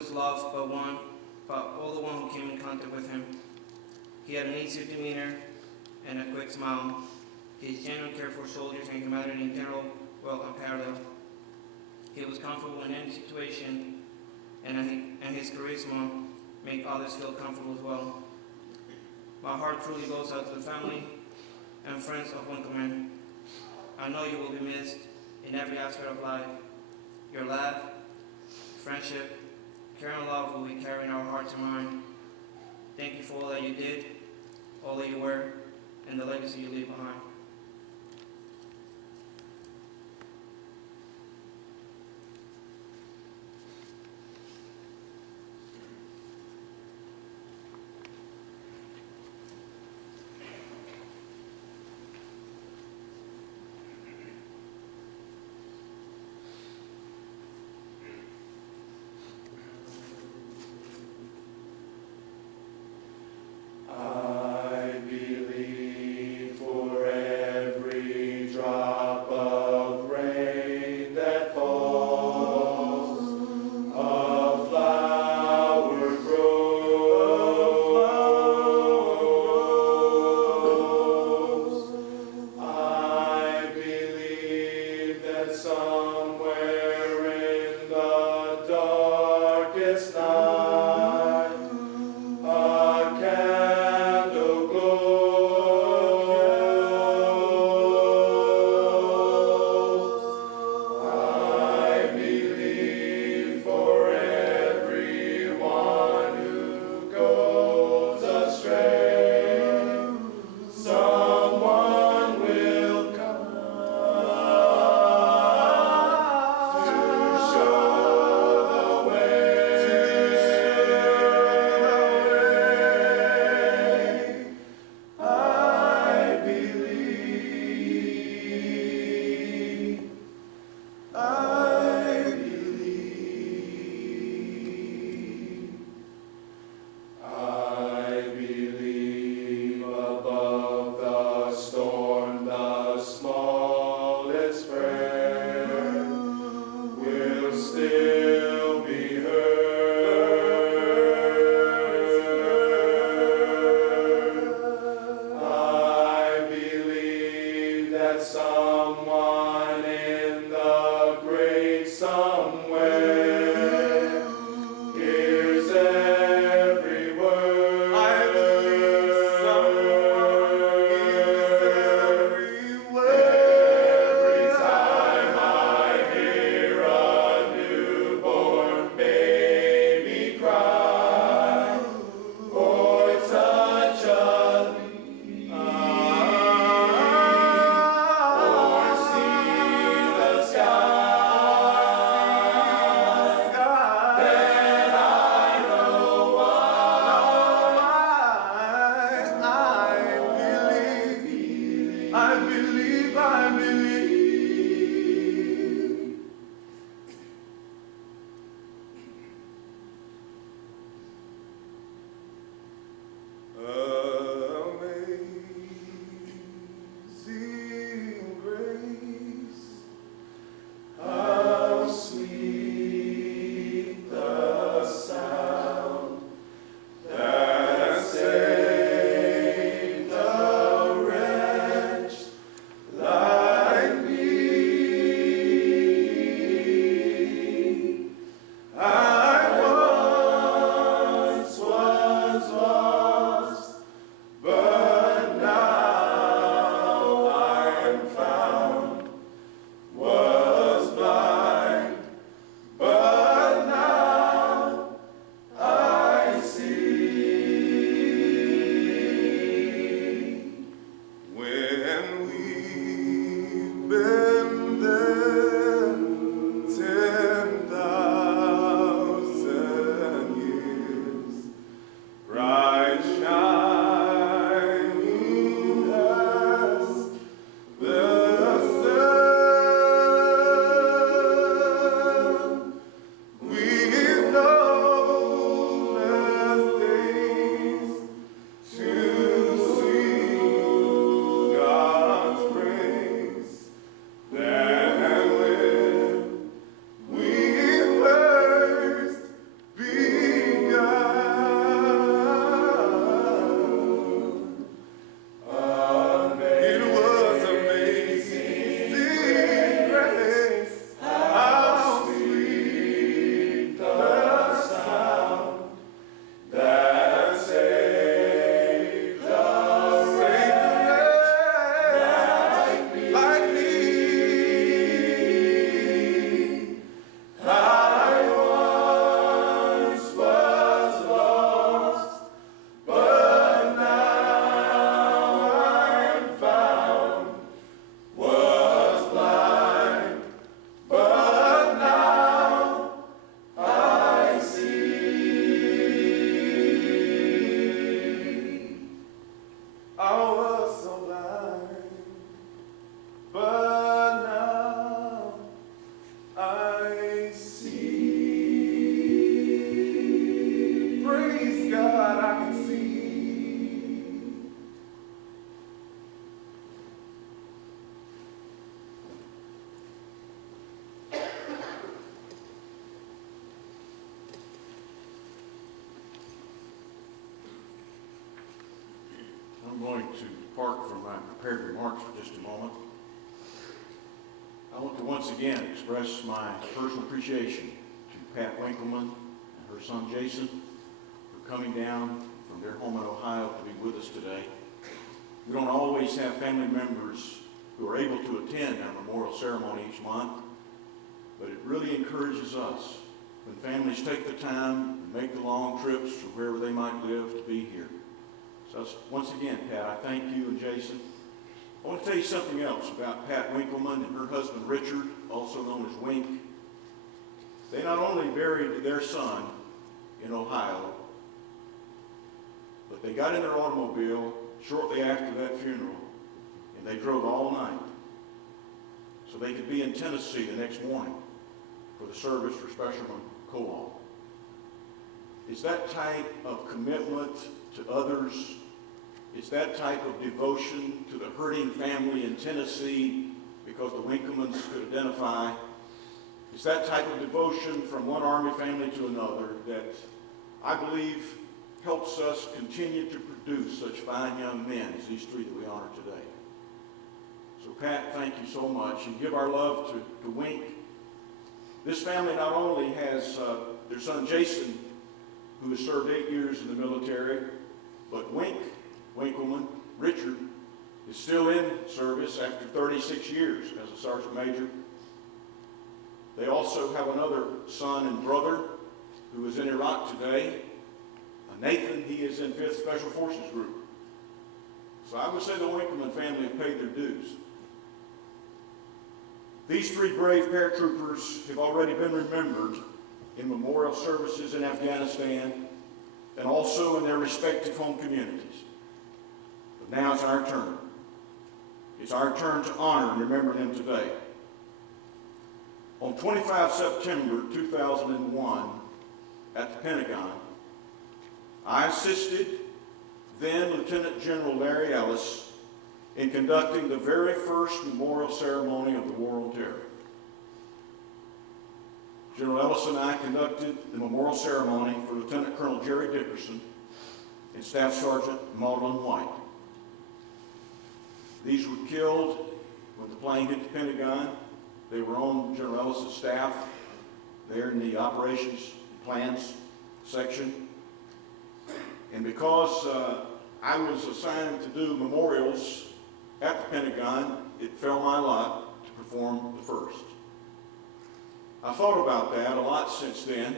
was loved by all the one who came in contact with him. He had an easy demeanor and a quick smile. His genuine care for soldiers and humanity in general were unparalleled. He was comfortable in any situation, and his charisma made others feel comfortable as well. My heart truly goes out to the family and friends of One Command. I know you will be missed in every aspect of life. Your laugh, friendship, care and love will be carried in our hearts and mind. Thank you for all that you did, all that you were, and the legacy you leave behind. I believe forever. going to depart from my prepared remarks for just a moment. I want to once again express my personal appreciation to Pat Winkleman and her son Jason for coming down from their home in Ohio to be with us today. We don't always have family members who are able to attend our memorial ceremony each month, but it really encourages us when families take the time and make the long trips from wherever they might live to be here. So once again, Pat, I thank you and Jason. I want to tell you something else about Pat Winkleman and her husband Richard, also known as Wink. They not only buried their son in Ohio, but they got in their automobile shortly after that funeral, and they drove all night so they could be in Tennessee the next morning for the service for Specialman COL. It's that type of commitment to others. It's that type of devotion to the hurting family in Tennessee, because the Winklemans could identify. It's that type of devotion from one Army family to another that I believe helps us continue to produce such fine young men as these three that we honor today. So Pat, thank you so much, and give our love to Wink. This family not only has their son Jason, who has served 8 years in the military, but Winkleman, Richard, is still in service after 36 years as a sergeant major. They also have another son and brother who is in Iraq today. Nathan, he is in 5th Special Forces Group. So I would say the Winkleman family have paid their dues. These three brave paratroopers have already been remembered in memorial services in Afghanistan and also in their respective home communities. But now it's our turn. It's our turn to honor and remember them today. On 25 September 2001, at the Pentagon, I assisted then Lieutenant General Larry Ellis in conducting the very first memorial ceremony of the War on Terror. General Ellis and I conducted the memorial ceremony for Lieutenant Colonel Jerry Dickerson and Staff Sergeant Maudlyn White. These were killed when the plane hit the Pentagon. They were on General Ellis' staff there in the operations plans section. And because I was assigned to do memorials at the Pentagon, it fell my lot to perform the first. I thought about that a lot since then.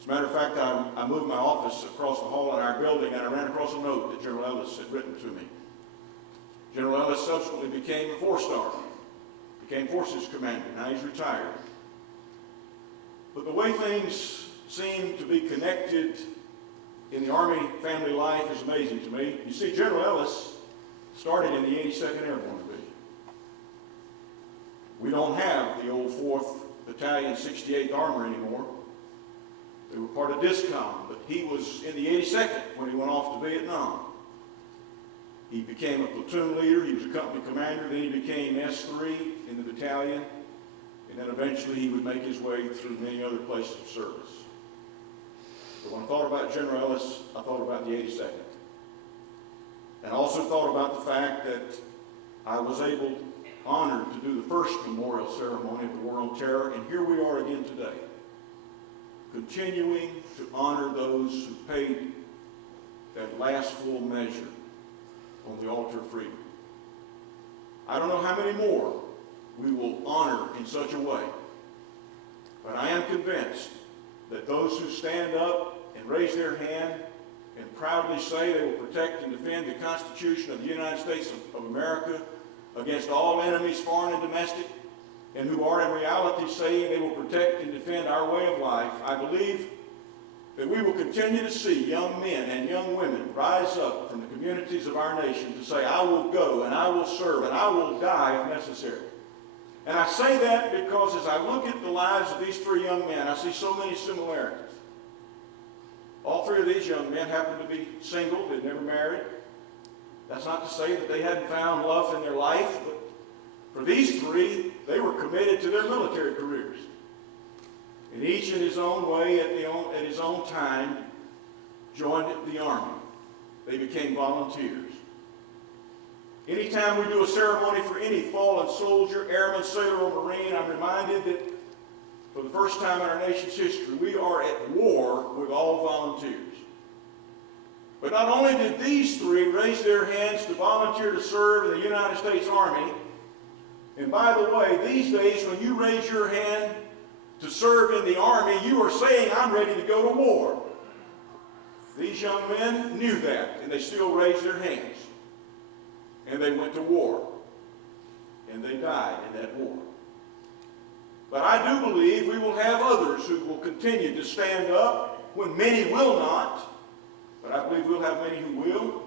As a matter of fact, I moved my office across the hall in our building, and I ran across a note that General Ellis had written to me. General Ellis subsequently became a 4-star, became Forces Commander. Now he's retired. But the way things seem to be connected in the Army family life is amazing to me. You see, General Ellis started in the 82nd Airborne Division. We don't have the old 4th Battalion, 68th Armor anymore. They were part of DISCOM, but he was in the 82nd when he went off to Vietnam. He became a platoon leader, he was a company commander, then he became S3 in the battalion, and then eventually he would make his way through many other places of service. But when I thought about General Ellis, I thought about the 82nd. And I also thought about the fact that I was honored to do the first memorial ceremony of the War on Terror, and here we are again today, continuing to honor those who paid that last full measure on the altar of freedom. I don't know how many more we will honor in such a way, but I am convinced that those who stand up and raise their hand and proudly say they will protect and defend the Constitution of the United States of America against all enemies, foreign and domestic, and who are in reality saying they will protect and defend our way of life, I believe that we will continue to see young men and young women rise up from the communities of our nation to say, I will go and I will serve and I will die if necessary. And I say that because as I look at the lives of these three young men, I see so many similarities. All three of these young men happen to be single, they'd never married. That's not to say that they hadn't found love in their life, but for these three, they were committed to their military careers. And each in his own way, at his own time, joined the Army. They became volunteers. Anytime we do a ceremony for any fallen soldier, airman, sailor, or Marine, I'm reminded that for the first time in our nation's history, we are at war with all volunteers. But not only did these three raise their hands to volunteer to serve in the United States Army, and by the way, these days when you raise your hand to serve in the Army, you are saying, I'm ready to go to war. These young men knew that, and they still raised their hands. And they went to war. And they died in that war. But I do believe we will have others who will continue to stand up when many will not. But I believe we'll have many who will.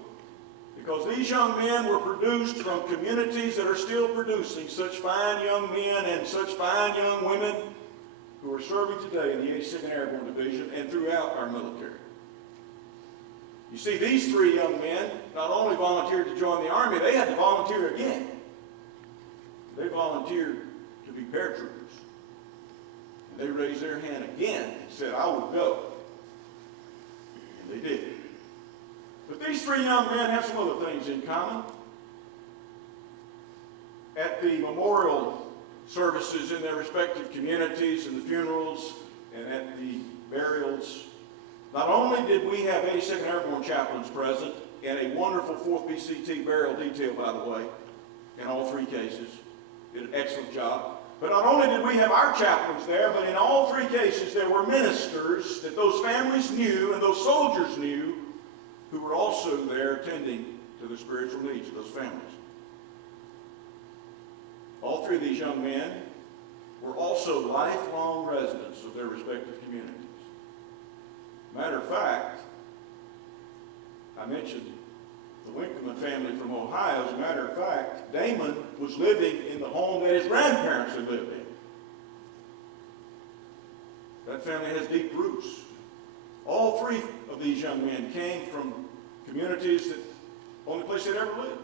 Because these young men were produced from communities that are still producing such fine young men and such fine young women who are serving today in the 82nd Airborne Division and throughout our military. You see, these three young men not only volunteered to join the Army, they had to volunteer again. They volunteered to be paratroopers. And they raised their hand again and said, I will go. And they did. But these three young men have some other things in common. At the memorial services in their respective communities and the funerals and at the burials, not only did we have 82nd Airborne chaplains present and a wonderful 4th BCT burial detail, by the way, in all three cases, did an excellent job. But not only did we have our chaplains there, but in all three cases there were ministers that those families knew and those soldiers knew who were also there attending to the spiritual needs of those families. All three of these young men were also lifelong residents of their respective communities. Matter of fact, I mentioned the Winkleman family from Ohio. As a matter of fact, Damon was living in the home that his grandparents had lived in. That family has deep roots. All three of these young men came from communities that only place they'd ever lived.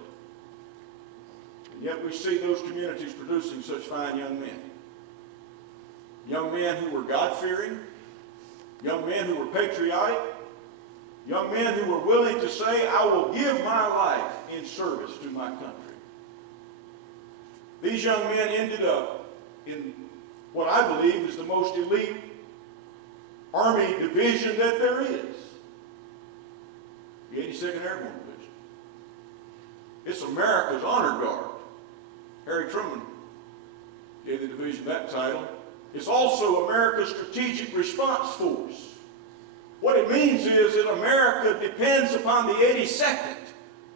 And yet we see those communities producing such fine young men. Young men who were God-fearing, young men who were patriotic, young men who were willing to say, I will give my life in service to my country. These young men ended up in what I believe is the most elite Army division that there is, the 82nd Airborne Division. It's America's honor guard. Harry Truman gave the division that title. It's also America's strategic response force. What it means is that America depends upon the 82nd,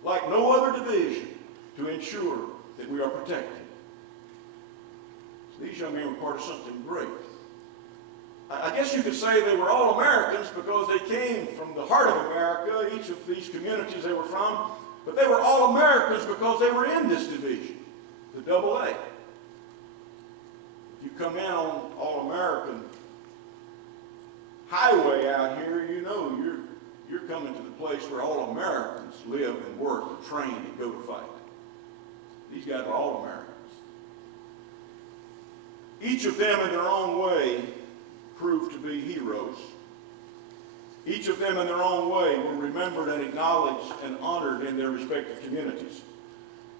like no other division, to ensure that we are protected. So these young men were part of something great. I guess you could say they were all Americans because they came from the heart of America, each of these communities they were from, but they were all Americans because they were in this division, the AA. If you come in on All-American highway out here, you know you're coming to the place where all Americans live and work and train and go to fight. These guys are all Americans. Each of them in their own way proved to be heroes. Each of them in their own way were remembered and acknowledged and honored in their respective communities.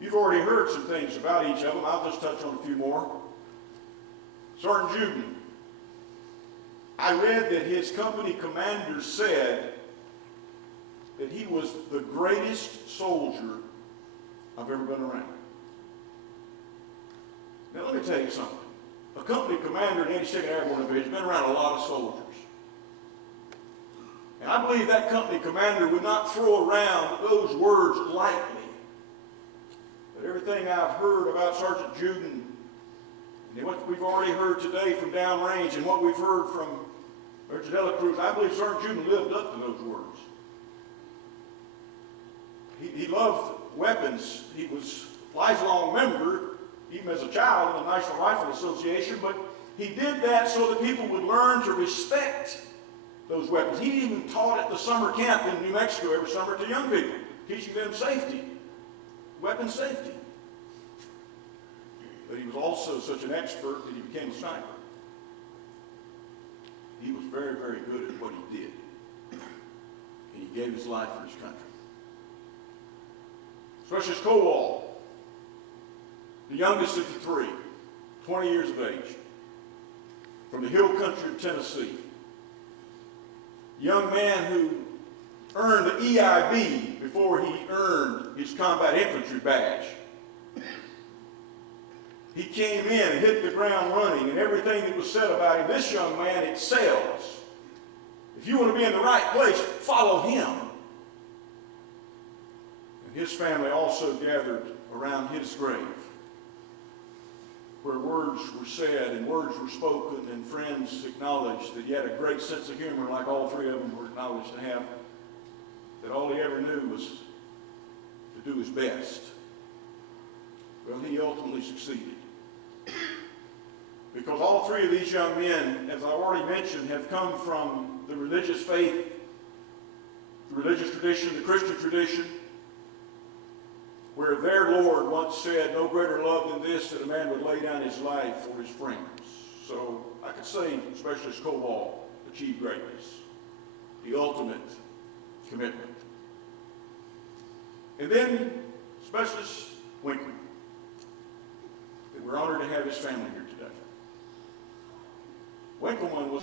You've already heard some things about each of them. I'll just touch on a few more. Sergeant Juden. I read that his company commander said that he was the greatest soldier I've ever been around. Now let me tell you something. A company commander in the 82nd Airborne Division has been around a lot of soldiers. And I believe that company commander would not throw around those words lightly. But everything I've heard about Sergeant Juden, and what we've already heard today from downrange, and what we've heard from Major Dela Cruz, I believe Sergeant Juden lived up to those words. He loved weapons. He was a lifelong member, even as a child, in the National Rifle Association, but he did that so that people would learn to respect those weapons. He even taught at the summer camp in New Mexico every summer to young people, teaching them safety, weapon safety. But he was also such an expert that he became a sniper. He was very, very good at what he did. And he gave his life for his country. Specialist COL. the youngest of the three, 20 years of age, from the hill country of Tennessee. Young man who earned the EIB before he earned his combat infantry badge. He came in and hit the ground running, and everything that was said about him, this young man excels. If you want to be in the right place, follow him. And his family also gathered around his grave, where words were said and words were spoken, and friends acknowledged that he had a great sense of humor, like all three of them were acknowledged to have, that all he ever knew was to do his best. Well, he ultimately succeeded. Because all three of these young men, as I already mentioned, have come from the religious faith, the religious tradition, the Christian tradition, where their Lord once said, "No greater love than this, that a man would lay down his life for his friends." So I could say Specialist COL achieved greatness, the ultimate commitment. And then Specialist Winkman. We're honored to have his family here today. Winkleman was